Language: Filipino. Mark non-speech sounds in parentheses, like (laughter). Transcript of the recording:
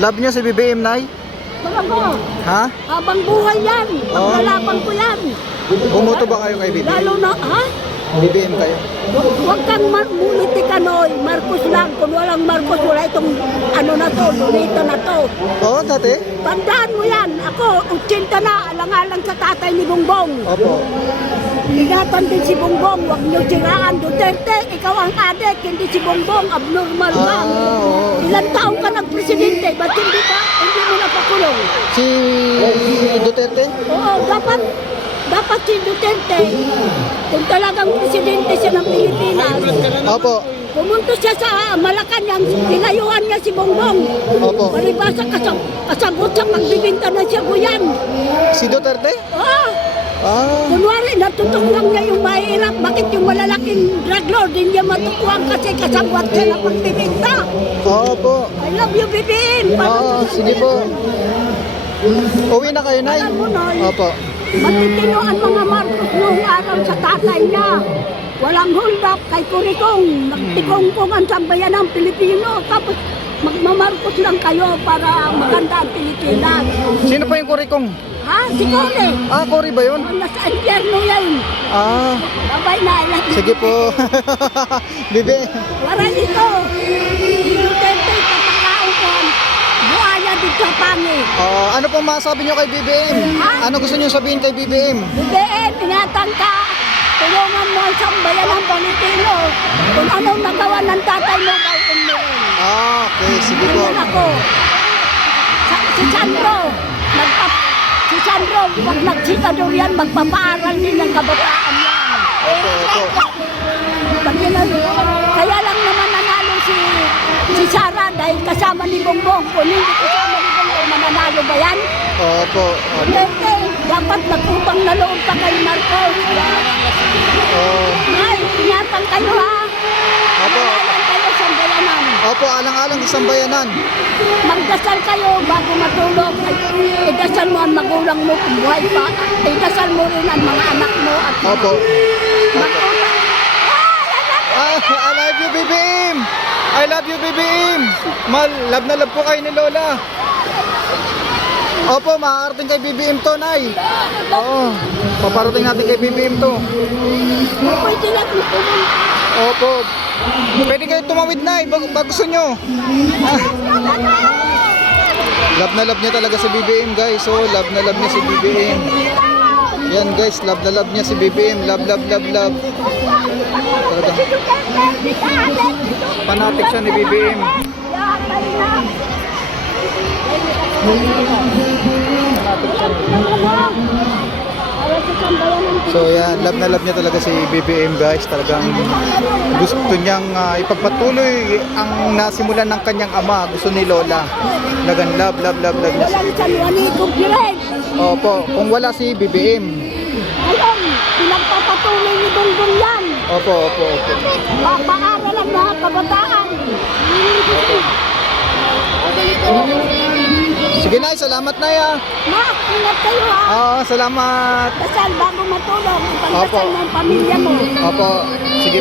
Love niyo si BBM, Nay? Mo, Ha? habang buhay yan. Oo. Paglalaban ko yan. Bumoto ba kayo kay BBM? Lalo na, ha? BBM kayo? Hu- Huwag kang ma- mulitikonoy. Marcos lang. Kung walang Marcos, wala itong ano na to, lunito na to. Oo, dati? Tandaan mo yan. Ako, 80 na, alang-alang sa tatay ni Bongbong. Opo. Ingatan din si Bongbong, huwag niyo siraan. Duterte, ikaw ang adik, hindi si Bongbong, abnormal lang. Ah, oo. Ilan taong ka ng presidente, ba't hindi ka, hindi mo napakulong? Si Duterte? Oo, dapat, dapat si Duterte, kung talagang presidente siya ng Pilipinas, Opo. pumunta siya sa Malacanang, tinayuan niya si Bongbong. Opo. Palibasa kasab kasabot sa pagbibinta ng Siabuyan. Si Duterte? Ah, Kunwari, natutukwang niya yung mahirap. Bakit yung malalaking drug lord, hindi niya matukwang kasi kasabot siya ng pagbibinta. Opo. I love you, BBM. Oo, sige po. Uwi na kayo, Nay? Alam mo, Noy. Opo. Matitino ang mga Marcos noong araw sa tatay niya. Walang hold up kay Kurikong. Nagtikong-kong ang sambayan ng Pilipino. Tapos magmamarcos lang kayo para maganda ang Pilipinas. Sino po yung kurikong? Ha? Si Kone. Ah, Cory ba yun? Nasa impyerno yan. Ah, Babay na. You. sige po. (laughs) Bibi. Wala ito. Si Duterte, papakaon ko. Buhaya dito pangit. Oh, ano pong masabi niyo kay BBM? Ano gusto niyo sabihin kay BBM? BBM, ingatan ka. Tulungan mo ang sambayan ng Pilipino. Kung anong nagawa ng tatay mo, gawin mo rin. Ah, okay, sige po. Ganyan ako. Sa, si Sandro, nagpa, si Sandro, pag nagsikador yan, magpapaaral din ng kabataan yan. Opo, opo. Pag yun- kaya lang naman nanalo si si Sara dahil kasama ni Bongbong. Kung hindi kasama ni Bongbong, mananalo ba yan? Opo. opo. Hindi, dapat nagutang na loob pa kay Marcos. Oh, Opo, alang-alang isang bayanan. Magdasal kayo bago matulog. Idasal mo ang magulang mo kung buhay pa. Idasal mo rin ang mga anak mo at mga Opo. Mag-utang. Ah, I love you, BBM! I love you, BBM! Mal, love na love po kayo ni Lola. Opo, makakarating kay BBM to, Nay. Oo, paparating natin kay BBM to. Pwede kung pumunta. Opo. Pwede kayo tumawid, Nay, bag, bag gusto nyo. Love na love niya talaga si BBM, guys. So, love na love niya si BBM. Yan, guys, love na love niya si BBM. Love, love, love, love. Talaga. Fanatic siya ni BBM. So yan, love na love niya talaga si BBM guys. Talagang gusto niyang ah, ipagpatuloy ang nasimulan ng kanyang ama. Gusto ni Lola. Talagang love, love, love, love niya. Opo, kung wala si BBM. Alam, pinagpapatuloy ni Bongbong yan. Opo, opo, opo. Papaaral ang mga kabataan. Sige na, salamat na ya. Ma, ingat kayo ha. Oo, salamat. Dasal bago matulog. Ipagdasal ng pamilya mo. Opo, sige